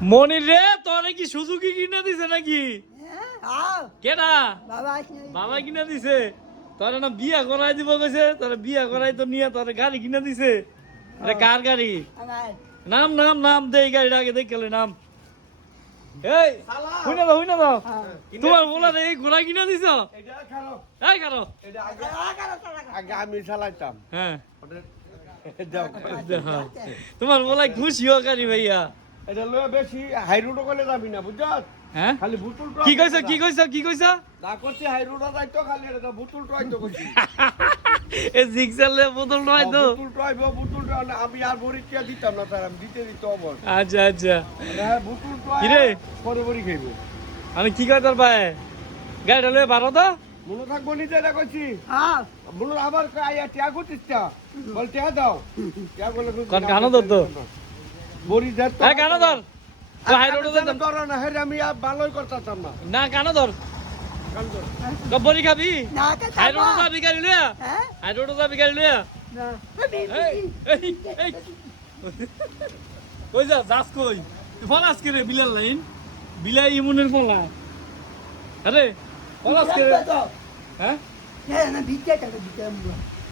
মনির রে তোরে কি সুজুকি কিনে দিছে নাকি? কেডা? বাবা কিনে দিছে। তোরে না বিয়া করাই দিব কইছে, তোরে বিয়া করাই তো নিয়ে তোরে গাড়ি কিনে দিছে। আরে কার গাড়ি? নাম নাম নাম দে এই গাড়িটা আগে দেখলে নাম। এই হুইনা দাও তোমার বলা রে এই ঘোড়া কিনে দিছ? এটা খারাপ। এই কারো এটা আগে আমি চালাইতাম। হ্যাঁ দাও। তোমার বলাই খুশি হোক গাড়ি ভাইয়া। এটা লয়ে বেশি হাই রোড গলে যাবি না বুঝছস? হ্যাঁ খালি বুতুল কি কইছ? না করছি হাই রোড যাইতো খালি এটা বুতুল ট্রাইতো করছি। এ জিক্সালে বোতল নয় তো। বুতুল আমি আর বরিটিয়া দিতাম না স্যার, আমি দিতে অবর। আচ্ছা আচ্ছা হ্যাঁ বুতুল ট্রাই কিরে পরে বরি খাইবো। আমি কি কই তোর ভাই গাড়িটা লয়ে বারো তো মনে থাকবো নিজে এটা করছি। হ্যাঁ মনে আবার আইয়া টিয়া করছিস টা বল টিয়া দাও টিয়া বলে কোন কানো ধর তো বরি দেখ এই কানো ধর তো হাই রোডে যেতাম ধর না হে আমি আর ভালোই করতাম না। না কানো ধর কবরি খাবি হাই রোডে যাবি গাড়ি লইয়া হাই রোডে যাবি গাড়ি লইয়া কই যাস কই ফল আজকে রে বিলাল লাইন বিলাই ইমুনের ফলা আরে ফল আজকে হ্যাঁ না ভিক্ষা টাকা দিতে আমরা